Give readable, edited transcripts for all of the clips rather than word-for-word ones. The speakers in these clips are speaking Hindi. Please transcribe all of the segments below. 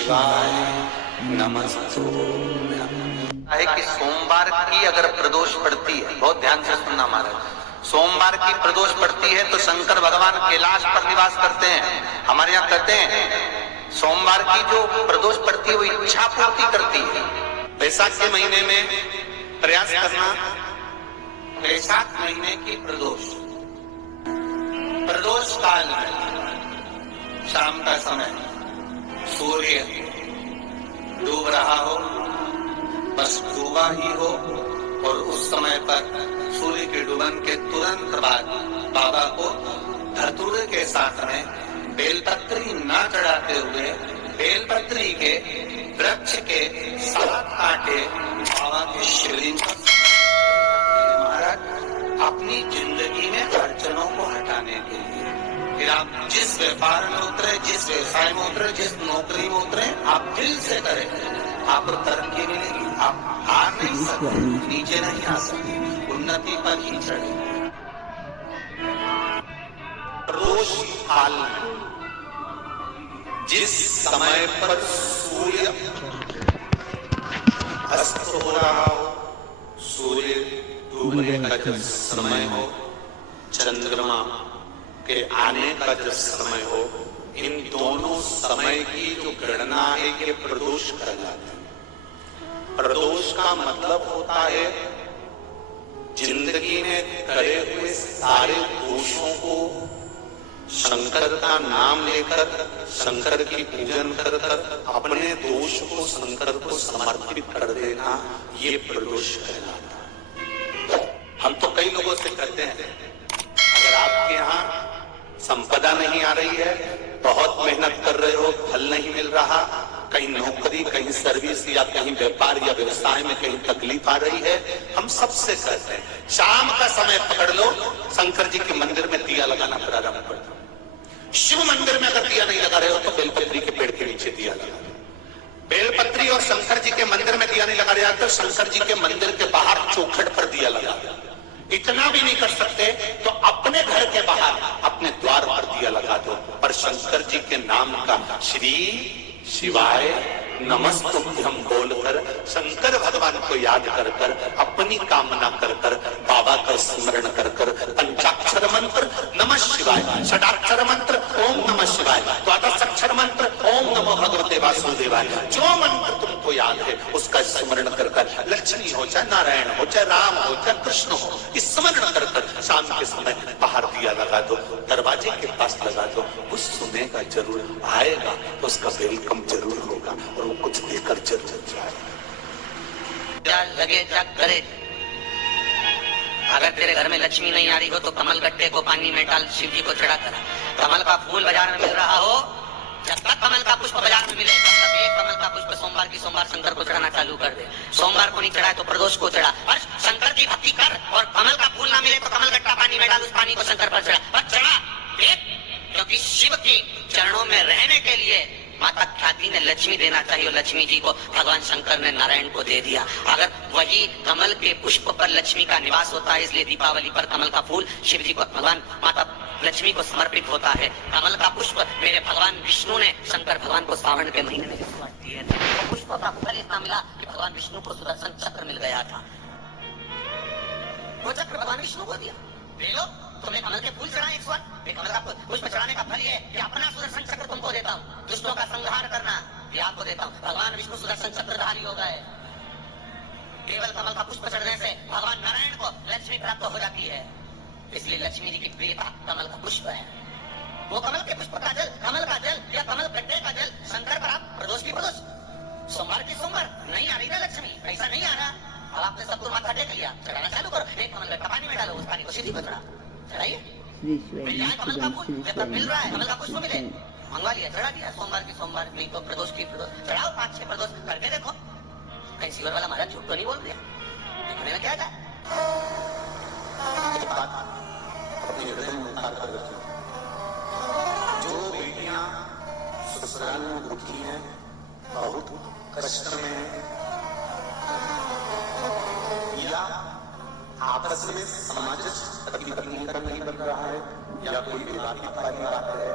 शिवाय नमस्तुभ्यं। है कि सोमवार की अगर प्रदोष पड़ती है, बहुत ध्यान से सुनना महाराज, सोमवार की प्रदोष पड़ती है तो शंकर भगवान कैलाश पर निवास करते हैं। हमारे यहाँ कहते हैं सोमवार की जो प्रदोष पड़ती है वो इच्छा पूर्ति करती है। वैशाख के महीने में प्रयास करना, वैशाख महीने की प्रदोष, प्रदोष काल में शाम का समय सूर्य डूब रहा हो, बस डूबा ही हो, और उस समय पर सूर्य के डूबन के तुरंत बाद बाबा को धतूरे के साथ में बेलपत्री न चढ़ाते हुए बेलपत्री के वृक्ष के 7 कांटे बाबा के शिवलिंग पर महाराज अपनी जिंदगी में अड़चनों को हटाने के लिए। फिर आप जिस व्यापार में उतरे, जिस व्यवसाय में उतरे, जिस नौकरी में उतरे, आप दिल से करें, आपको तरक्की मिलेगी। आप हार नहीं सकते, नीचे नहीं आ सकते, उन्नति पर ही चढ़े। प्रदोष काल जिस समय पर सूर्य अस्त हो रहा हो, सूर्य डूबने का जब समय हो, चंद्रमा के आने का जब समय हो, इन दोनों समय की जो गणना है ये प्रदोष कहलाता है। प्रदोष का मतलब होता है जिंदगी में करे हुए सारे दोषों को शंकर का नाम लेकर, शंकर की पूजन कर कर अपने दोष को शंकर को समर्पित कर देना, ये प्रदोष कहलाता है। हम तो कई लोगों से कहते हैं अगर आपके यहाँ संपदा नहीं आ रही है, बहुत मेहनत कर रहे हो, फल नहीं मिल रहा, कहीं नौकरी, कहीं सर्विस या कहीं व्यापार या व्यवसाय में कहीं तकलीफ आ रही है, हम सबसे कहते हैं शाम का समय पकड़ लो, शंकर जी के मंदिर में दिया लगाना प्रारंभ कर दो। शिव मंदिर में अगर दिया नहीं लगा रहे हो तो बेलपत्री के पेड़ के नीचे दिया लगा। बेलपत्री और शंकर जी के मंदिर में दिया नहीं लगा रहा तो शंकर जी के मंदिर के बाहर चौखट पर दिया लगा। इतना भी नहीं कर सकते तो अपने घर के बाहर अपने द्वार पर दिया लगा दो, पर शंकर जी के नाम का श्री शिवाय नमस्तुभ्यं बोलकर शंकर भगवान को याद कर कर, अपनी कामना कर कर, बाबा का स्मरण कर कर, पंचाक्षर मंत्र नमः शिवाय, षडाक्षर मंत्र ओम नमः शिवाय, द्वादशाक्षर मंत्र ओम नमो भगवते वासुदेवाय, जो मंत्र तुमको याद है उसका स्मरण कर कर, लक्ष्मी हो चाहे नारायण हो चाहे राम हो चाहे कृष्ण हो, स्मरण कर कर शाम के समय बाहर दिया लगा दो, दरवाजे के पास लगा दो। वो सुनेगा जरूर, आएगा तो उसका वेलकम जरूर होगा और वो कुछ देकर जरूर जाए। लगे जग करे, अगर तेरे घर में लक्ष्मी नहीं आ रही हो तो कमल गट्टे को पानी में डाल शिव जी को चढ़ा कर। कमल का फूल बाजार में मिल रहा हो, जब तक कमल का पुष्प बाजार में मिले तब तक एक कमल का पुष्प सोमवार की सोमवार शंकर को चढ़ाना चालू कर दे। सोमवार को नहीं चढ़ाए तो प्रदोष को चढ़ा, और शंकर की भक्ति कर, और कमल का फूल ना मिले तो कमल गट्टा पानी में डाल, उस पानी को शंकर पर चढ़ा, पर चढ़ा देख, क्योंकि शिव के चरणों में रहने के लिए माता ख्याति ने लक्ष्मी देना चाहिए, और लक्ष्मी जी को भगवान शंकर ने नारायण को दे दिया। अगर वही कमल के पुष्प पर लक्ष्मी का निवास होता है, इसलिए दीपावली पर कमल का फूल शिव जी को भगवान माता लक्ष्मी को समर्पित होता है। कमल का पुष्प मेरे भगवान विष्णु ने शंकर भगवान को सावन के महीने में दी है। तो पुष्प का फल इतना मिला कि भगवान विष्णु को सुदर्शन चक्र मिल गया था। वो चक्र भगवान विष्णु को दिया, ले लो, तुम्हें कमल के फूल चढ़ाए 108, कमल का पुष्प चढ़ाने का फल ये कि अपना सुदर्शन चक्र तुमको देता हूँ, दुष्टों का संहार करना ये आपको देता हूँ। भगवान विष्णु सुदर्शन चक्रधारी हो गए। केवल कमल का पुष्प चढ़ने से भगवान नारायण को लक्ष्मी प्राप्त हो जाती है, इसलिए लक्ष्मी जी की प्रियता कमल का पुष्प है। वो कमल के पुष्प का जल, कमल का जल या कमल गड्ढे का जल शंकर पर आप प्रदोष की प्रदोष, सोमवार की सोमवार नहीं आ रही ना लक्ष्मी, पैसा नहीं आ रहा, अब आपने सबको माथा टेक लिया, चढ़ाना चालू करो, एक कमल गट्टा पानी में डालो, उस पानी को सीधी पर चढ़ा, चढ़ाइए, मिल जाए कमल का फूल, जब तक मिल रहा है कमल का पुष्प मिले, मंगवा लिया, चढ़ा दिया, सोमवार की सोमवार, नहीं तो प्रदोष की प्रदोष, चढ़ाओ 5-6 प्रदोष करके देखो, कहीं सीवर वाला महाराज झूठ तो नहीं बोल दिया, देखने में क्या था। जो बेटियां ससुराल में दुखी हैं, बहुत कष्ट में है, या आपस में सामाजिक पति पत्नी का नहीं बन रहा है, या कोई विवादित वाली बात है,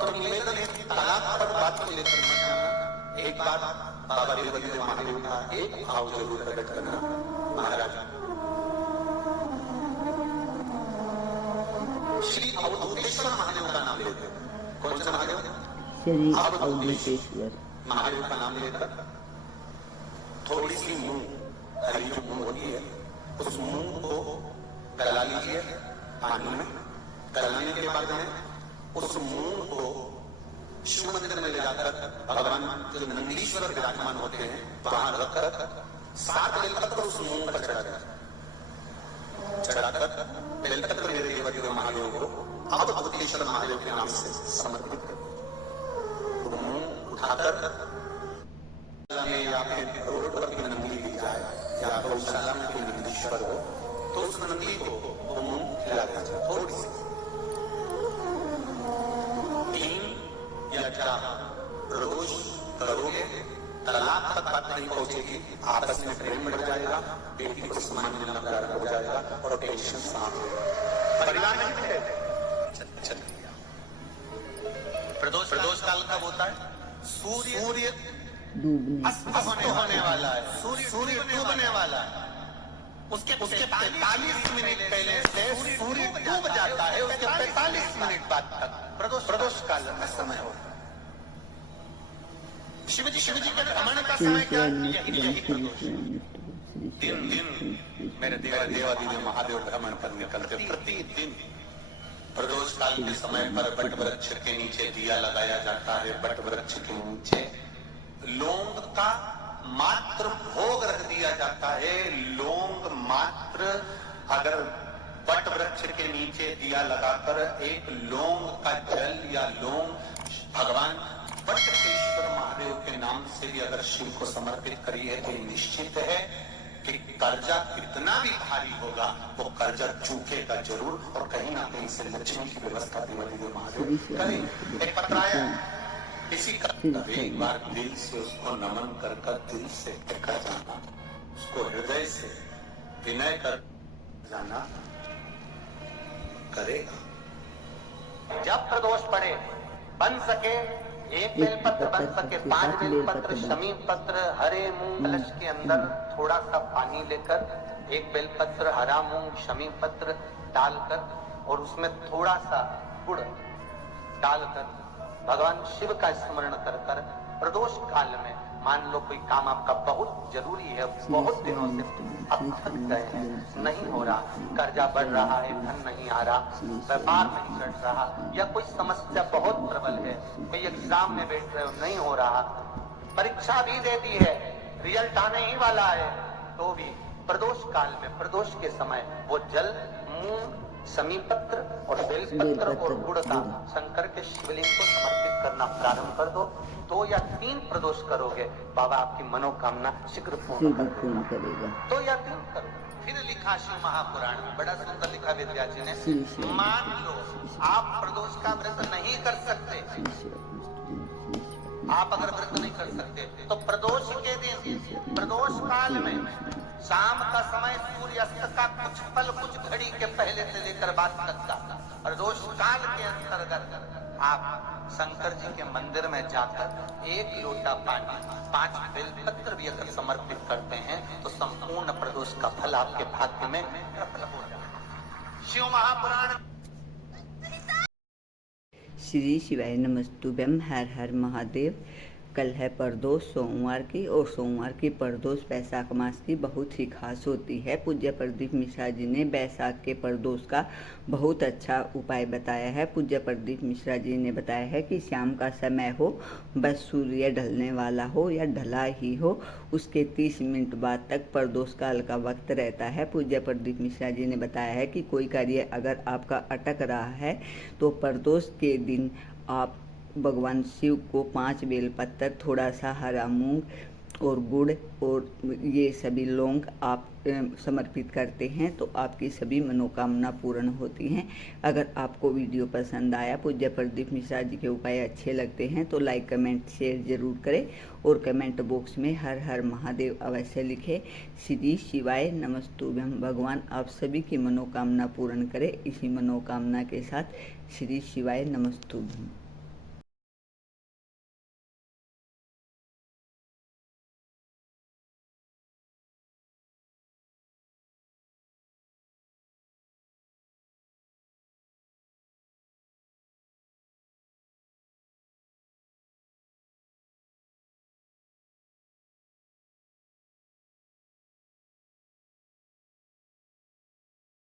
तो निवेदन है कि तलाक पर बात को लेकर मत जाना, एक बार बाबा वीरभद्र महादेव का एक भाव जरूर प्रकट करना। महाराज श्री अवधूतेश्वर महादेव का नाम लेते, कौन सा महादेव? श्री अवधूतेश्वर महादेव का नाम लेकर थोड़ी सी मूंग, हरी जो मूंग होती है, उस मूंग को गला लीजिए पानी में। गलाने के बाद में उस मूंग को शिव मंदिर में ले जाकर भगवान जो नंदीश्वर विराजमान होते हैं वहां रखकर 7 बेलपत्र उस मूंग पर चढ़ाकर बेलपत्र मेरे देवदेव महादेव को अवधूतेश्वर महादेव के नाम से समर्पित कर तो मूंग उठाकर में या फिर रोड पर की नंदी ली जाए या गौशाला में कोई नंदीश्वर हो तो उस नंदी को वो मूंग खिलाया जाए थोड़ी सी। 3 या 4 रोज करोगे, तलाक तक बात नहीं पहुंचेगी, आपस में प्रेम बढ़ जाएगा, बेटी को सम्मान मिलना प्रारंभ हो जाएगा और टेंशन समाप्त हो जाएगा। परिवार नहीं मिलेगा। चल प्रदोष काल कब होता है? सूर्य अस्त होने वाला है, सूर्य डूबने वाला है, उसके 45 मिनट पहले से सूर्य डूब जाता है, उसके 45 मिनट बाद तक प्रदोष काल का समय होता है। शिव जी के भ्रमण का समय क्या? यही प्रदोष। दिन मेरे देवादिदेव महादेव भ्रमण पर निकलते, प्रतिदिन प्रदोष काल के समय पर बट वृक्ष के नीचे दिया लगाया जाता है। बट वृक्ष के नीचे लौंग का मात्र भोग रख दिया जाता है। लौंग मात्र, अगर बट वृक्ष के नीचे दिया लगाकर एक लौंग का जल या लौंग भगवान बटकेश्वर महादेव के नाम से भी अगर शिव को समर्पित करिए तो निश्चित है कि कर्जा कितना भी भारी होगा वो कर्जा चूकेगा जरूर और कहीं ना कहीं से लक्ष्मी की व्यवस्था देवादिदेव महादेव करें। एक पत्र आया इसी का, एक बार दिल से उसको नमन कर दिल से टिका जाना, उसको हृदय से विनय कर जाना करेगा। जब प्रदोष पड़े बन सके 1 बेलपत्र, बन सके 5 बेलपत्र, शमी पत्र, हरे मूंग कलश के अंदर थोड़ा सा पानी लेकर 1 बेलपत्र, हरा मूंग, शमी पत्र डालकर और उसमें थोड़ा सा गुड़ डालकर भगवान शिव का स्मरण कर कर प्रदोष काल में, मान लो कोई काम आपका बहुत जरूरी है, बहुत दिनों से अब थक गए हैं, नहीं हो रहा, कर्जा बढ़ रहा है, धन नहीं आ रहा, व्यापार नहीं चढ़ रहा, या कोई समस्या बहुत प्रबल है, कोई एग्जाम में बैठ रहे हो नहीं हो रहा, परीक्षा भी दे दी है, रिजल्ट आने ही वाला है, तो भी प्रदोष काल में, प्रदोष के समय वो जल, मूंग, शमी पत्र और बेलपत्र और गुड़ का शंकर के शिवलिंग को समर्पित करना प्रारंभ कर दो। 2 या 3 प्रदोष करोगे, बाबा आपकी मनोकामना शीघ्र पूर्ण करेगा। 2 या 3 करो। फिर लिखा शिव महापुराण में, बड़ा सुंदर लिखा वेदव्यास जी ने, मान लो आप प्रदोष का व्रत नहीं कर सकते, आप अगर व्रत नहीं कर सकते तो प्रदोष के दिन, प्रदोष काल में शाम का समय सूर्यास्त का कुछ पल, कुछ घड़ी के पहले से लेकर बाद तक का प्रदोष काल के अंतर्गत आप शंकर जी के मंदिर में जाकर 1 लोटा पानी, 5 बेलपत्र भी अगर समर्पित करते हैं तो संपूर्ण प्रदोष का फल आपके भाग्य में प्रबल हो जाएगा। शिव महापुराण। श्री शिवाय नमस्तुभ्यम। हर हर महादेव। कल है प्रदोष सोमवार की, और सोमवार की प्रदोष वैशाख मास की बहुत ही खास होती है। पूज्य प्रदीप मिश्रा जी ने वैशाख के प्रदोष का बहुत अच्छा उपाय बताया है। पूज्य प्रदीप मिश्रा जी ने बताया है कि शाम का समय हो, बस सूर्य ढलने वाला हो या ढला ही हो, उसके 30 मिनट बाद तक प्रदोष काल का वक्त रहता है। पूज्य प्रदीप मिश्रा जी ने बताया है कि कोई कार्य अगर आपका अटक रहा है तो प्रदोष के दिन आप भगवान शिव को 5 बेलपत्र, थोड़ा सा हरा मूंग और गुड़ और ये सभी लौंग आप समर्पित करते हैं तो आपकी सभी मनोकामना पूर्ण होती हैं। अगर आपको वीडियो पसंद आया, पूज्य प्रदीप मिश्रा जी के उपाय अच्छे लगते हैं तो लाइक, कमेंट, शेयर जरूर करें और कमेंट बॉक्स में हर हर महादेव अवश्य लिखें। श्री शिवाय नमस्तुभ्यम। भगवान आप सभी की मनोकामना पूर्ण करें। इसी मनोकामना के साथ श्री शिवाय नमस्तुभ्यम।